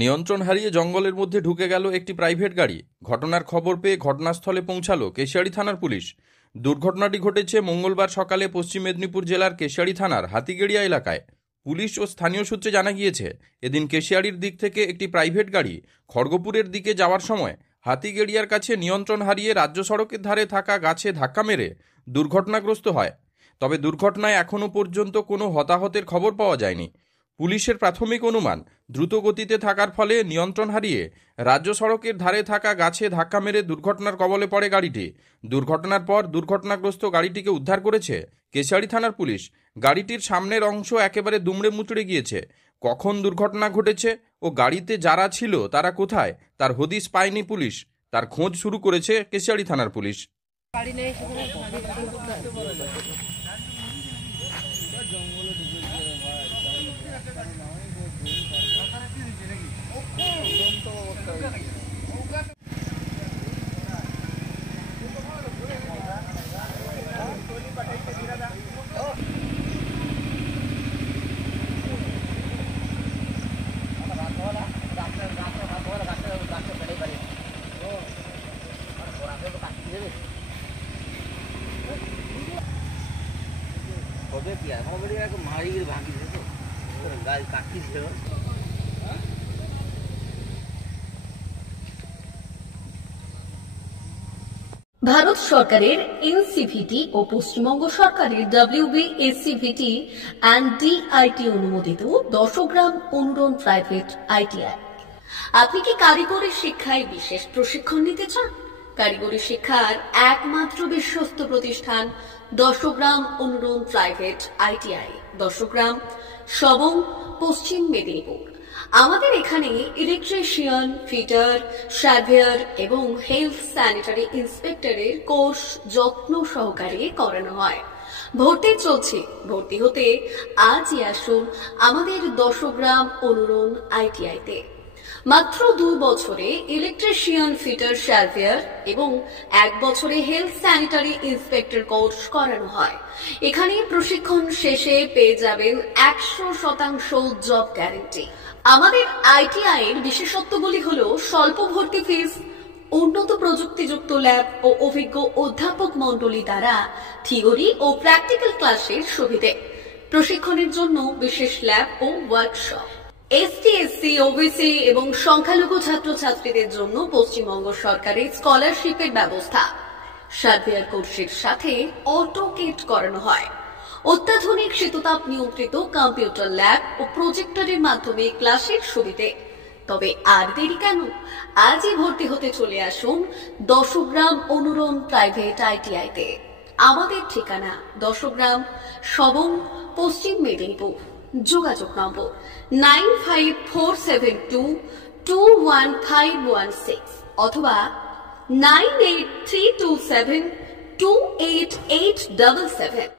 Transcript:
নিয়ন্ত্রণ হারিয়ে জঙ্গলের মধ্যে ঢুকে গেল একটি প্রাইভেট গাড়ি। ঘটনার খবর পেয়ে ঘটনাস্থলে পৌঁছালো কেশিয়াড়ি থানার পুলিশ। দুর্ঘটনাটি ঘটেছে মঙ্গলবার সকালে পশ্চিম মেদিনীপুর জেলার কেশিয়াড়ি থানার হাতিগেড়িয়া এলাকায়। পুলিশ ও স্থানীয় সূত্রে জানা গিয়েছে, এদিন কেশিয়াড়ির দিক থেকে একটি প্রাইভেট গাড়ি খড়গপুরের দিকে যাওয়ার সময় হাতিগেড়িয়ার কাছে নিয়ন্ত্রণ হারিয়ে রাজ্য সড়কের ধারে থাকা গাছে ধাক্কা মেরে দুর্ঘটনাগ্রস্ত হয়। তবে দুর্ঘটনায় এখনও পর্যন্ত কোনো হতাহতের খবর পাওয়া যায়নি। পুলিশের প্রাথমিক অনুমান, দ্রুত গতিতে থাকার ফলে নিয়ন্ত্রণ হারিয়ে রাজ্য সড়কের ধারে থাকা গাছে ধাক্কা মেরে দুর্ঘটনার কবলে পড়ে গাড়িটি। দুর্ঘটনার পর দুর্ঘটনাগ্রস্ত গাড়িটিকে উদ্ধার করেছে কেশিয়াড়ি থানার পুলিশ। গাড়িটির সামনের অংশ একেবারে দুমড়ে মুচড়ে গিয়েছে। কখন দুর্ঘটনা ঘটেছে ও গাড়িতে যারা ছিল তারা কোথায়, তার হদিশ পায়নি পুলিশ। তার খোঁজ শুরু করেছে কেশিয়াড়ি থানার পুলিশ। হবে কি আর হবে এরকম মারি ভাঙি দিতো গাল কাটি দিতো। ভারত সরকারের এনসিভিটি ও পশ্চিমবঙ্গ সরকারের WBSCVT অ্যান্ড DIT অনুমোদিত 10 গ্রাম অনুরণ প্রাইভেট ITI। আপনি কি কারিগরি শিক্ষায় বিশেষ প্রশিক্ষণ নিতে চান? কারিগরি শিক্ষার একমাত্র বিশ্বস্ত প্রতিষ্ঠান 10 গ্রাম অনুরণ প্রাইভেট ITI, 10 গ্রাম, সবং, পশ্চিম মেদিনীপুর। আমাদের এখানে ইলেকট্রিশিয়ান, ফিটার, সার্ভেয়ার এবং হেলথ স্যানিটারি ইন্সপেক্টরের কোর্স যত্ন সহকারে করানো হয়। ভর্তি চলছে। ভর্তি হতে আজই আসুন আমাদের 10 গ্রাম অনুরণ ITI-তে। মাত্র 2 বছরে ইলেকট্রিশিয়ান, ফিটার, সার্ভেয়ার এবং 1 বছরে হেলথ স্যানিটারি ইন্সপেক্টর কোর্স করানো হয়। এখানে প্রশিক্ষণ শেষে পেয়ে যাবেন 100% জব গ্যারান্টি। আমাদের ITI এর বিশেষত্বগুলি হলো স্বল্প ভর্তি ফিস, উন্নত প্রযুক্তিযুক্ত ল্যাব ও অভিজ্ঞ অধ্যাপক মণ্ডলী দ্বারা থিওরি ও প্র্যাকটিক্যাল ক্লাসের সুবিধে, প্রশিক্ষণের জন্য বিশেষ ল্যাব ও ওয়ার্কশপ, ST, SC, OBC এবং সংখ্যালঘু ছাত্রছাত্রীদের জন্য পশ্চিমবঙ্গ সরকারের স্কলারশিপের ব্যবস্থা। সার্ভেয়ার কোর্সের সাথে অটোকেট করানো হয়। অত্যাধুনিক শীততাপ নিয়ন্ত্রিত কম্পিউটার ল্যাব ও প্রজেক্টরের মাধ্যমে ক্লাসের সুবিধে। তবে আর দেরি কেন? আজই ভর্তি হতে চলে আসুন 10 গ্রাম অনুরণ প্রাইভেট ITI-তে। আমাদের ঠিকানা 10 গ্রাম, সবং, পশ্চিম মেদিনীপুর। যোগাযোগ নম্বর 9547221516 অথবা 9832728877।